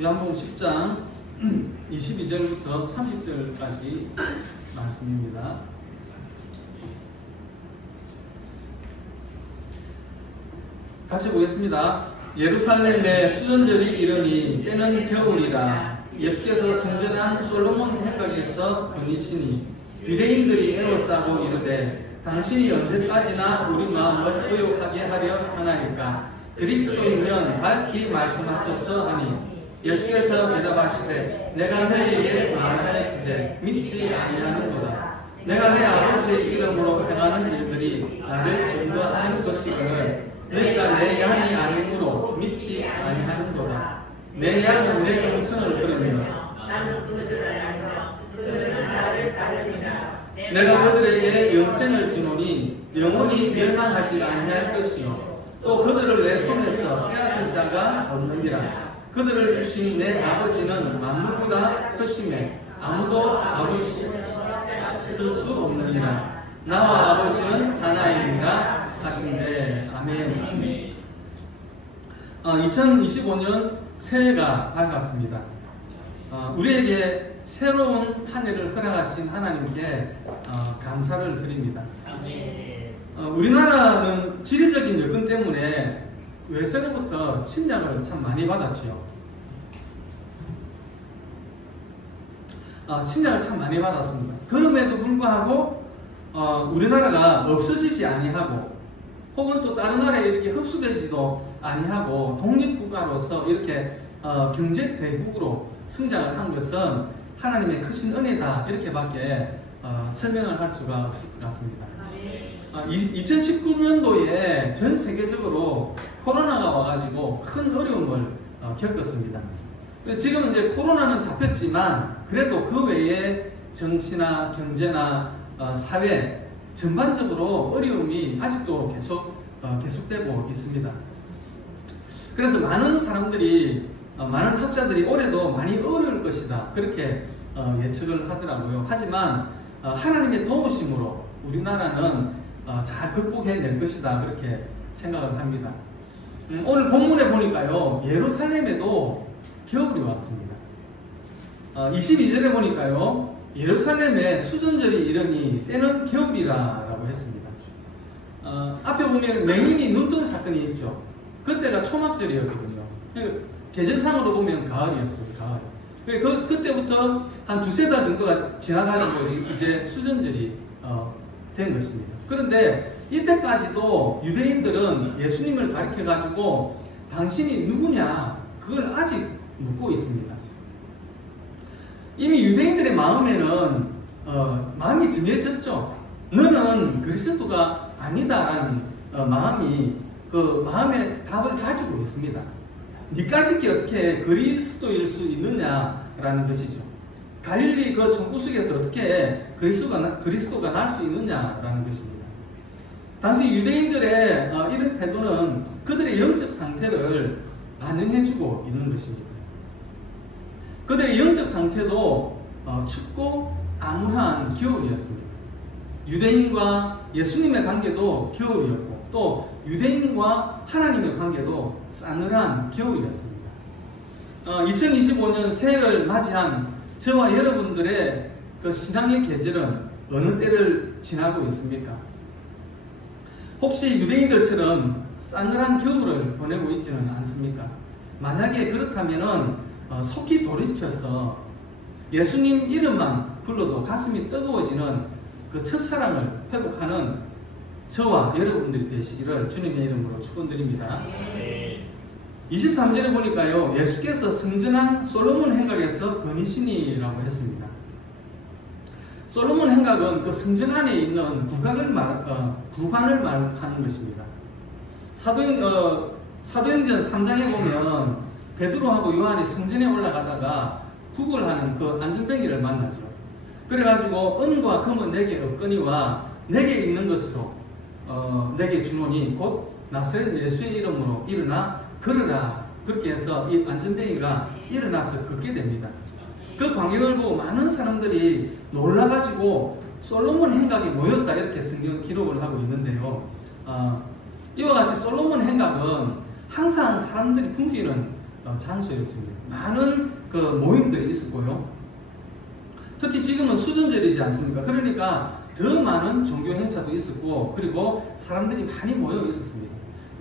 요한복음 10장 22절부터 30절까지 말씀입니다. 같이 보겠습니다. 예루살렘에 수전절이 이르니 때는 겨울이라. 예수께서 성전한 솔로몬 행각에서 거니시니 유대인들이 애워싸고 이르되 당신이 언제까지나 우리 마음을 의욕하게 하려 하나이까. 그리스도이면 밝히 말씀하소서 하니 예수께서 대답하시되 내가 너희에게 말하였으되 믿지 아니하는도다. 내가 내 아버지의 이름으로 행하는 일들이 나를 증거하는 것이거늘 너희가 내 양이 아니므로 믿지 아니하는도다. 내 양은 내 음성을 들으며 나는 그들을 알며 그들은 나를 따르리라. 내가 그들에게 영생을 주노니 영원히 멸망하지 아니할 것이요 또 그들을 내 손에서 빼앗을 자가 없느니라. 그들을 주신 내 아버지는 만물보다 크심에 아무도 아버지 쓸 수 없느니라. 나와 아버지는 하나이니라 하신대. 아멘. 2025년 새해가 밝았습니다. 우리에게 새로운 한 해를 허락하신 하나님께 감사를 드립니다. 우리나라는 지리적인 여건 때문에 외세로부터 침략을 참 많이 받았지요. 침략을 참 많이 받았습니다. 그럼에도 불구하고 우리나라가 없어지지 아니하고 혹은 또 다른 나라에 이렇게 흡수되지도 아니하고 독립국가로서 이렇게 경제 대국으로 성장을 한 것은 하나님의 크신 은혜다, 이렇게밖에 설명을 할 수가 없을 것 같습니다. 2019년도에 전 세계적으로 코로나가 와가지고 큰 어려움을 겪었습니다. 지금은 이제 코로나는 잡혔지만 그래도 그 외에 정치나 경제나 사회 전반적으로 어려움이 아직도 계속되고 있습니다. 그래서 많은 사람들이, 많은 학자들이 올해도 많이 어려울 것이다, 그렇게 예측을 하더라고요. 하지만 하나님의 도우심으로 우리나라는 잘 극복해낼 것이다, 그렇게 생각을 합니다. 오늘 본문에 보니까요, 예루살렘에도 겨울이 왔습니다. 22절에 보니까요, 예루살렘에 수전절이 이르니 때는 겨울이라 라고 했습니다. 앞에 보면 맹인이 눈 뜬 사건이 있죠. 그때가 초막절이었거든요. 계절상으로 보면 가을이었어요. 가을. 그때부터 한 두세 달 정도가 지나가지고 이제 수전절이 된 것입니다. 그런데 이때까지도 유대인들은 예수님을 가리켜가지고 당신이 누구냐, 그걸 아직 묻고 있습니다. 이미 유대인들의 마음에는 마음이 정해졌죠. 너는 그리스도가 아니다라는 마음이 그 마음의 답을 가지고 있습니다. 니까짓게 어떻게 그리스도일 수 있느냐라는 것이죠. 갈릴리 그 총구석에서 어떻게 그리스도가 날 수 있느냐라는 것입니다. 당시 유대인들의 이런 태도는 그들의 영적 상태를 반영해주고 있는 것입니다. 그들의 영적 상태도 춥고 암울한 겨울이었습니다. 유대인과 예수님의 관계도 겨울이었고 또 유대인과 하나님의 관계도 싸늘한 겨울이었습니다. 2025년 새해를 맞이한 저와 여러분들의 그 신앙의 계절은 어느 때를 지나고 있습니까? 혹시 유대인들처럼 싸늘한 겨울을 보내고 있지는 않습니까? 만약에 그렇다면은 속히 돌이켜서 예수님 이름만 불러도 가슴이 뜨거워지는 그 첫사랑을 회복하는 저와 여러분들이 되시기를 주님의 이름으로 축원드립니다. 23절에 보니까요, 예수께서 성전한 솔로몬 행각에서 거니시니라고 했습니다. 솔로몬 행각은 그 성전 안에 있는 구간을 말하는 것입니다. 사도행전 3장에 보면 베드로하고 요한이 성전에 올라가다가 구걸하는 그 안전뱅이를 만나죠. 그래가지고 은과 금은 내게 없거니와 내게 있는 것으로 내게 주노니 곧 나사렛 예수의 이름으로 일어나 걸으라. 그렇게 해서 이 안전뱅이가 일어나서 걷게 됩니다. 그 광경을 보고 많은 사람들이 놀라가지고 솔로몬 행각이 모였다 이렇게 성경 기록을 하고 있는데요. 이와 같이 솔로몬 행각은 항상 사람들이 붐비는 장소였습니다. 많은 그 모임들이 있었고요. 특히 지금은 수전절이지 않습니까? 그러니까 더 많은 종교 행사도 있었고, 그리고 사람들이 많이 모여 있었습니다.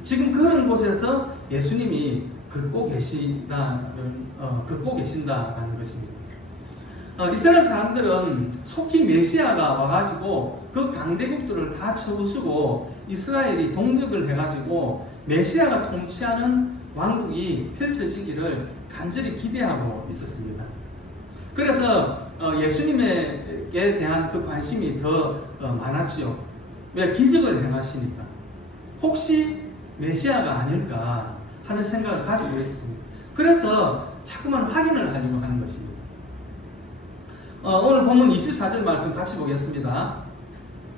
지금 그런 곳에서 예수님이 걷고 계신다라는 것입니다. 이스라엘 사람들은 속히 메시아가 와가지고 그 강대국들을 다 쳐부수고 이스라엘이 독립을 해가지고 메시아가 통치하는 왕국이 펼쳐지기를 간절히 기대하고 있었습니다. 그래서 예수님에 대한 그 관심이 더 많았지요. 왜? 기적을 행하시니까. 혹시 메시아가 아닐까 하는 생각을 가지고 있었습니다. 그래서 자꾸만 확인을 하려고 하는 것입니다. 오늘 본문 24절 말씀 같이 보겠습니다.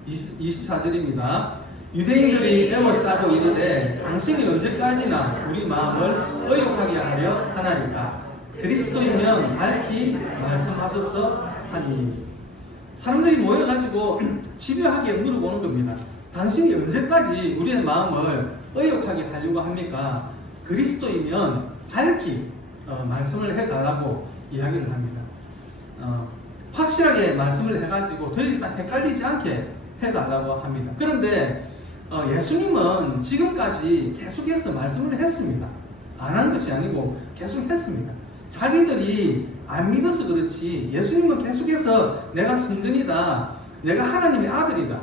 24절입니다. 유대인들이 애워싸고 이르되 당신이 언제까지나 우리 마음을 의욕하게 하려 하나이까? 그리스도이면 밝히 말씀하소서 하니. 사람들이 모여가지고 집요하게 물어보는 겁니다. 당신이 언제까지 우리의 마음을 의욕하게 하려고 합니까? 그리스도이면 밝히 말씀을 해달라고 이야기를 합니다. 확실하게 말씀을 해가지고 더 이상 헷갈리지 않게 해달라고 합니다. 그런데 예수님은 지금까지 계속해서 말씀을 했습니다. 안 한 것이 아니고 계속 했습니다. 자기들이 안 믿어서 그렇지 예수님은 계속해서 내가 성전이다, 내가 하나님의 아들이다,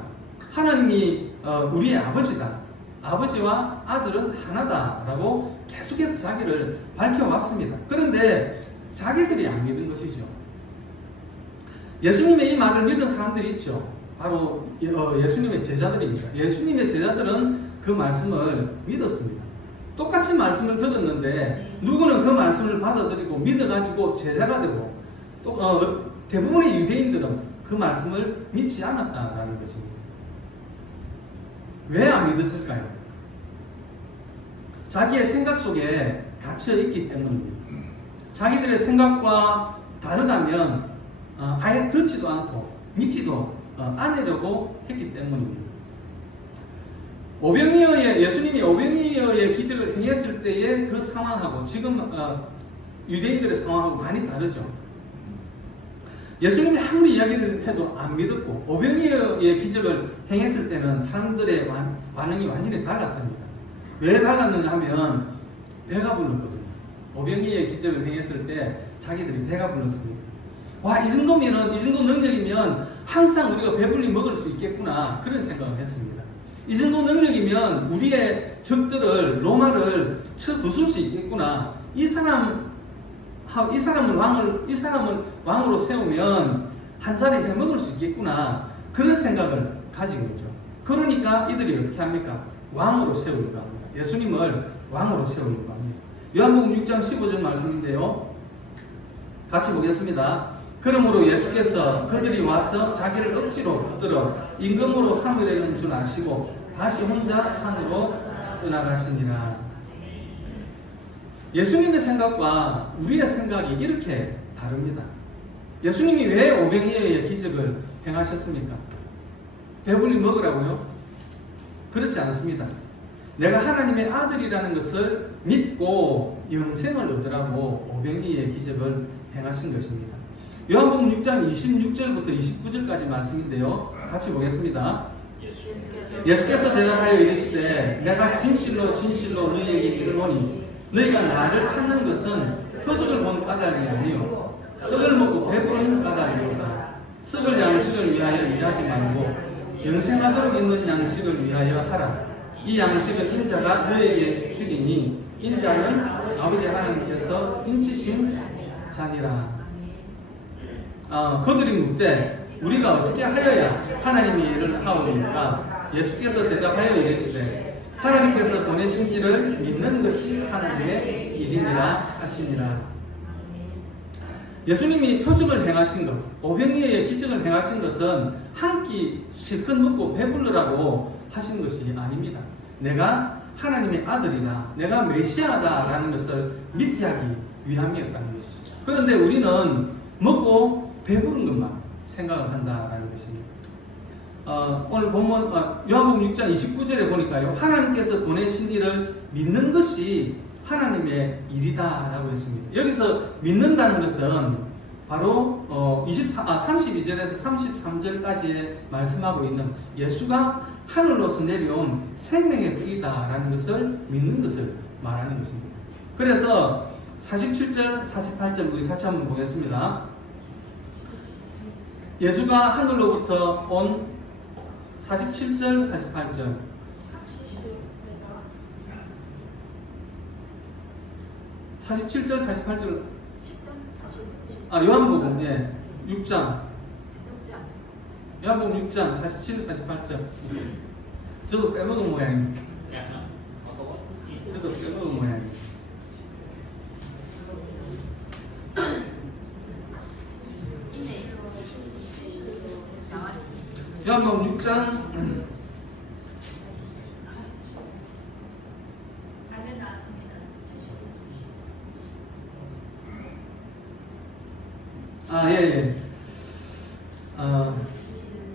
하나님이 우리의 아버지다, 아버지와 아들은 하나다 라고 계속해서 자기를 밝혀왔습니다. 그런데 자기들이 안 믿은 것이죠. 예수님의 이 말을 믿은 사람들이 있죠. 바로 예수님의 제자들입니다. 예수님의 제자들은 그 말씀을 믿었습니다. 똑같이 말씀을 들었는데 누구는 그 말씀을 받아들이고 믿어가지고 제자가 되고, 또 대부분의 유대인들은 그 말씀을 믿지 않았다라는 것입니다. 왜 안 믿었을까요? 자기의 생각 속에 갇혀 있기 때문입니다. 자기들의 생각과 다르다면 아예 듣지도 않고 믿지도 않으려고 했기 때문입니다. 예수님이 오병이어의 기적을 행했을 때의 그 상황하고 지금 유대인들의 상황하고 많이 다르죠. 예수님이 아무리 이야기를 해도 안 믿었고, 오병이어의 기적을 행했을 때는 사람들의 반응이 완전히 달랐습니다. 왜 달랐느냐 하면 배가 불렀거든요. 오병이어의 기적을 행했을 때 자기들이 배가 불렀습니다. 와, 이 정도 능력이면 항상 우리가 배불리 먹을 수 있겠구나, 그런 생각을 했습니다. 이 정도 능력이면 우리의 적들을, 로마를 쳐 부술 수 있겠구나. 이 사람을 왕으로 세우면 한 자리 해먹을 수 있겠구나, 그런 생각을 가지고 있죠. 그러니까 이들이 어떻게 합니까? 왕으로 세우려고 합니다. 예수님을 왕으로 세우려고 합니다. 요한복음 6장 15절 말씀인데요, 같이 보겠습니다. 그러므로 예수께서 그들이 와서 자기를 억지로 붙들어 임금으로 삼으려는 줄 아시고 다시 혼자 산으로 떠나가시니라. 예수님의 생각과 우리의 생각이 이렇게 다릅니다. 예수님이 왜 오병이어의 기적을 행하셨습니까? 배불리 먹으라고요? 그렇지 않습니다. 내가 하나님의 아들이라는 것을 믿고 영생을 얻으라고 오병이어의 기적을 행하신 것입니다. 요한복음 6장 26절부터 29절까지 말씀인데요, 같이 보겠습니다. 예수께서 대답하여 이르시되 내가 진실로 진실로 너희에게 이르노니 너희가 나를 찾는 것은 표적을 본 까닭이 아니요 떡을 먹고 배부른 까닭이로다. 썩을 양식을 위하여 일하지 말고 영생하도록 있는 양식을 위하여 하라. 이 양식은 인자가 너희에게 주리니 인자는 아버지 하나님께서 인치신 자니라. 그들이 묻되 우리가 어떻게 하여야 하나님의 일을 하오리까? 예수께서 대답하여 이르시되 하나님께서 보내신 이를 믿는 것이 하나님의 일이니라 하시니라. 예수님이 표적을 행하신 것, 오병이어의 기적을 행하신 것은 한 끼 실컷 먹고 배부르라고 하신 것이 아닙니다. 내가 하나님의 아들이다, 내가 메시아다라는 것을 믿게 하기 위함이었다는 것이죠. 그런데 우리는 먹고 배부른 것만 생각을 한다라는 것입니다. 오늘 본문 요한복음 6장 29절에 보니까요, 하나님께서 보내신 이를 믿는 것이 하나님의 일이다라고 했습니다. 여기서 믿는다는 것은 바로 32절에서 33절까지 말씀하고 있는 예수가 하늘로서 내려온 생명의 떡이다라는 것을 믿는 것을 말하는 것입니다. 그래서 47절, 48절 우리 같이 한번 보겠습니다. 예수가 하늘로부터 온 47절, 48절. 47절, 48절. 요한복음, 6장. 요한복음 6장, 47, 48절. 저도 빼먹은 모양입니다. 저도 빼먹은 모양입니다. 요한복음 6장.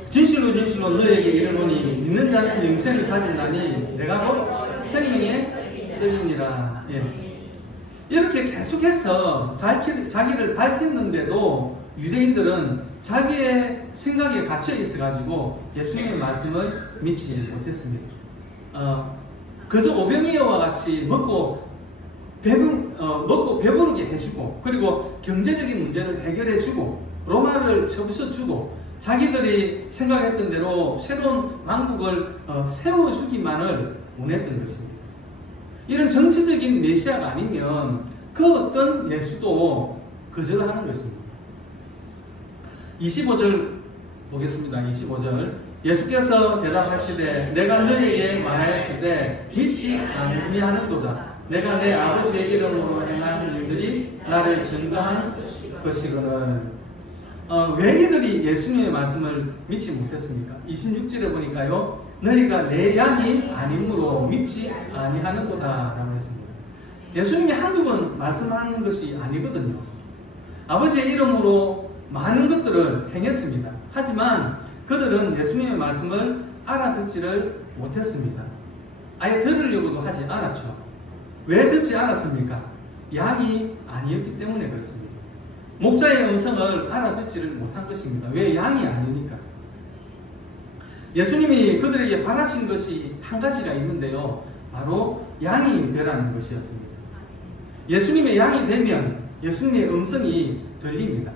진실로 진실로 너에게 이르노니 믿는 자는 영생을 가진다니 내가 곧 생명의 떡이니라. 이렇게 계속해서 자기를 밝혔는데도 유대인들은 자기의 생각에 갇혀 있어가지고 예수님의 말씀을 믿지 못했습니다. 그저 오병이어와 같이 먹고 배부르게 해주고, 그리고 경제적인 문제를 해결해주고, 로마를 쳐부숴주고, 자기들이 생각했던 대로 새로운 왕국을 세워주기만을 원했던 것입니다. 이런 정치적인 메시아가 아니면 그 어떤 예수도 거절하는 것입니다. 25절 보겠습니다. 25절. 예수께서 대답하시되 내가 너에게 말하였으되 믿지 아니하는도다. 내가 내 아버지의 이름으로 행한 일들이 나를 증거한 것이거늘. 왜 이들이 예수님의 말씀을 믿지 못했습니까? 26절에 보니까요, 너희가 내 양이 아니므로 믿지 아니하는도다 라고 했습니다. 예수님이 한두 번 말씀하는 것이 아니거든요. 아버지의 이름으로 많은 것들을 행했습니다. 하지만 그들은 예수님의 말씀을 알아듣지를 못했습니다. 아예 들으려고도 하지 않았죠. 왜 듣지 않았습니까? 양이 아니었기 때문에 그렇습니다. 목자의 음성을 알아듣지를 못한 것입니다. 왜? 양이 아니니까. 예수님이 그들에게 바라신 것이 한 가지가 있는데요, 바로 양이 되라는 것이었습니다. 예수님의 양이 되면 예수님의 음성이 들립니다.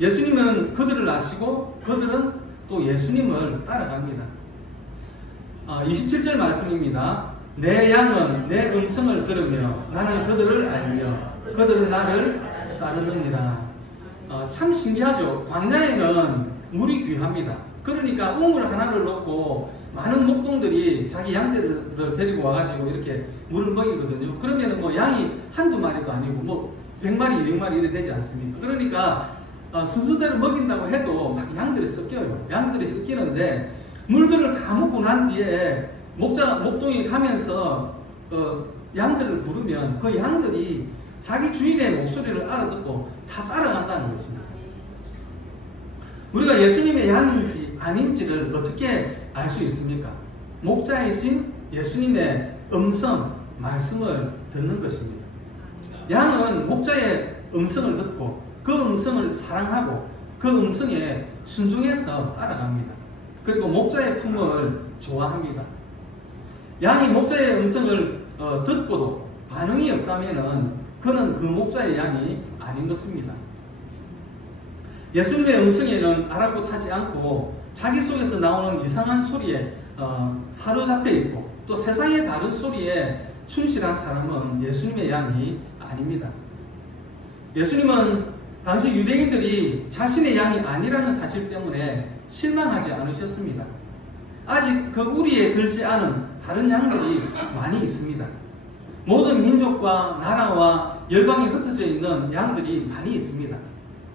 예수님은 그들을 아시고 그들은 또 예수님을 따라갑니다. 27절 말씀입니다. 내 양은 내 음성을 들으며 나는 그들을 알며 그들은 나를 따르느니라. 참 신기하죠. 광야에는 물이 귀합니다. 그러니까 우물 하나를 놓고 많은 목동들이 자기 양들을 데리고 와가지고 이렇게 물을 먹이거든요. 그러면은 뭐 양이 한두 마리도 아니고 뭐 100마리, 200마리 이래 되지 않습니까? 그러니까 순서대로 먹인다고 해도 막 양들이 섞여요. 양들이 섞이는데 물들을 다 먹고 난 뒤에 목동이 가면서 양들을 부르면 그 양들이 자기 주인의 목소리를 알아듣고 다 따라간다는 것입니다. 우리가 예수님의 양인지 아닌지를 어떻게 알 수 있습니까? 목자이신 예수님의 음성, 말씀을 듣는 것입니다. 양은 목자의 음성을 듣고 그 음성을 사랑하고 그 음성에 순종해서 따라갑니다. 그리고 목자의 품을 좋아합니다. 양이 목자의 음성을 듣고도 반응이 없다면 그는 그 목자의 양이 아닌 것입니다. 예수님의 음성에는 아랑곳하지 않고 자기 속에서 나오는 이상한 소리에 사로잡혀 있고 또 세상의 다른 소리에 충실한 사람은 예수님의 양이 아닙니다. 예수님은 당시 유대인들이 자신의 양이 아니라는 사실 때문에 실망하지 않으셨습니다. 아직 그 우리에 들지 않은 다른 양들이 많이 있습니다. 모든 민족과 나라와 열방에 흩어져 있는 양들이 많이 있습니다.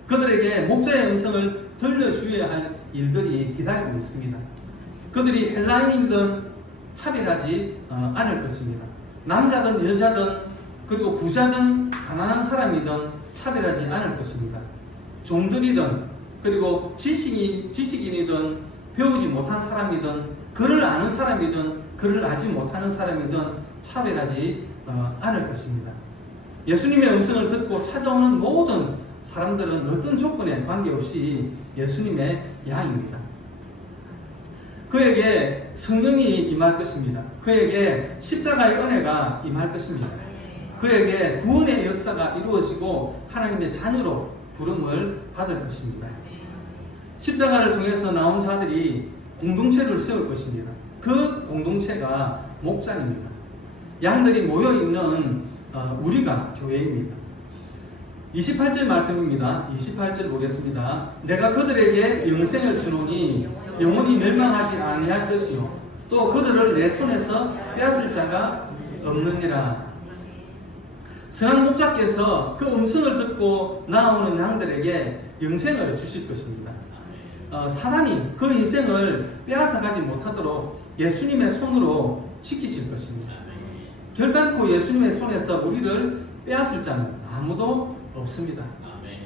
그들에게 목자의 음성을 들려주어야 할 일들이 기다리고 있습니다. 그들이 헬라인이든 차별하지 않을 것입니다. 남자든 여자든 그리고 부자든 가난한 사람이든 차별하지 않을 것입니다. 종들이든 그리고 지식인이든 배우지 못한 사람이든 그를 아는 사람이든 그를 알지 못하는 사람이든 차별하지 않을 것입니다. 예수님의 음성을 듣고 찾아오는 모든 사람들은 어떤 조건에 관계없이 예수님의 양입니다. 그에게 성령이 임할 것입니다. 그에게 십자가의 은혜가 임할 것입니다. 그에게 구원의 역사가 이루어지고 하나님의 자녀로 부름을 받을 것입니다. 십자가를 통해서 나온 자들이 공동체를 세울 것입니다. 그 공동체가 목장입니다. 양들이 모여있는 우리가 교회입니다. 28절 말씀입니다. 28절 보겠습니다. 내가 그들에게 영생을 주노니 영원히 멸망하지 아니할 것이요 또 그들을 내 손에서 빼앗을 자가 없느니라. 선한 목자께서 그 음성을 듣고 나오는 양들에게 영생을 주실 것입니다. 사단이 그 인생을 빼앗아가지 못하도록 예수님의 손으로 지키실 것입니다. 결단코 예수님의 손에서 우리를 빼앗을 자는 아무도 없습니다.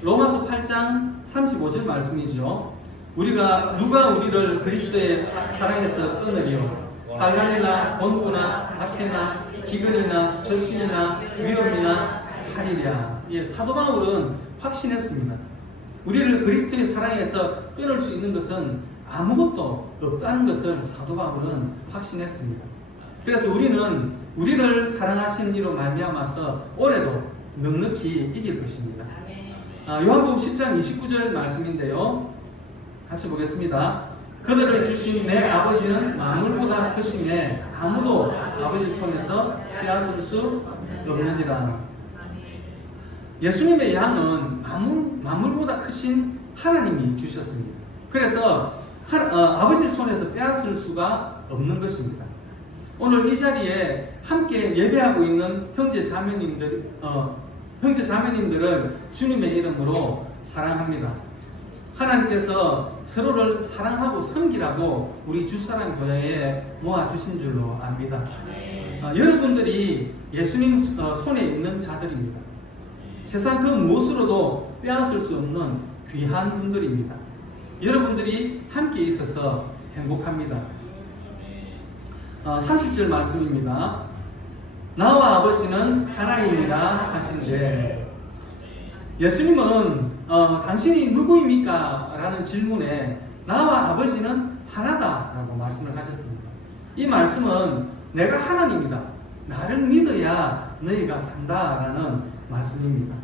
로마서 8장 35절 말씀이죠. 누가 우리를 그리스도의 사랑에서 끊으리요? 환난이나 번고나 박해나 기근이나 절신이나 위험이나 칼이랴. 사도 바울은 확신했습니다. 우리를 그리스도의 사랑에서 끊을 수 있는 것은 아무것도 없다는 것을 사도 바울은 확신했습니다. 그래서 우리는 우리를 사랑하시는 이로 말미암아서 올해도 넉넉히 이길 것입니다. 요한복음 10장 29절 말씀인데요. 같이 보겠습니다. 그들을 주신 내 아버지는 만물보다 크심에 아무도 아버지 손에서 빼앗을 수 없느니라. 예수님의 양은 만물보다 크신 하나님이 주셨습니다. 그래서 아버지 손에서 빼앗을 수가 없는 것입니다. 오늘 이 자리에 함께 예배하고 있는 형제 자매님들을 주님의 이름으로 사랑합니다. 하나님께서 서로를 사랑하고 섬기라고 우리 주사랑 교회에 모아주신 줄로 압니다. 여러분들이 예수님 손에 있는 자들입니다. 세상 그 무엇으로도 빼앗을 수 없는 귀한 분들입니다. 여러분들이 함께 있어서 행복합니다. 30절 말씀입니다. 나와 아버지는 하나이니라 하신대. 예수님은 당신이 누구입니까? 라는 질문에 나와 아버지는 하나다 라고 말씀을 하셨습니다. 이 말씀은 내가 하나님이다, 나를 믿어야 너희가 산다 라는 말씀입니다.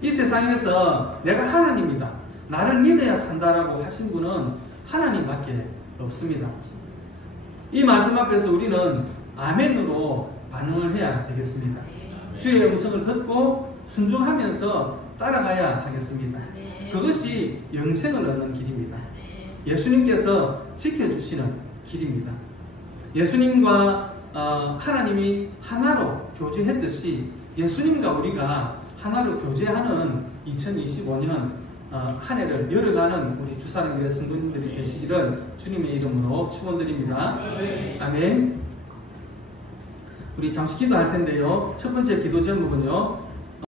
이 세상에서 내가 하나님이다, 나를 믿어야 산다라고 하신 분은 하나님밖에 없습니다. 이 말씀 앞에서 우리는 아멘으로 반응을 해야 되겠습니다. 주의 음성을 듣고 순종하면서 따라가야 하겠습니다. 그것이 영생을 얻는 길입니다. 예수님께서 지켜주시는 길입니다. 예수님과 하나님이 하나로 교제했듯이 예수님과 우리가 하나로 교제하는 2025년 한 해를 열어가는 우리 주사랑교회 성도님들이 되시기를 주님의 이름으로 축원드립니다. 아멘. 우리 잠시 기도할 텐데요. 첫 번째 기도 제목은요,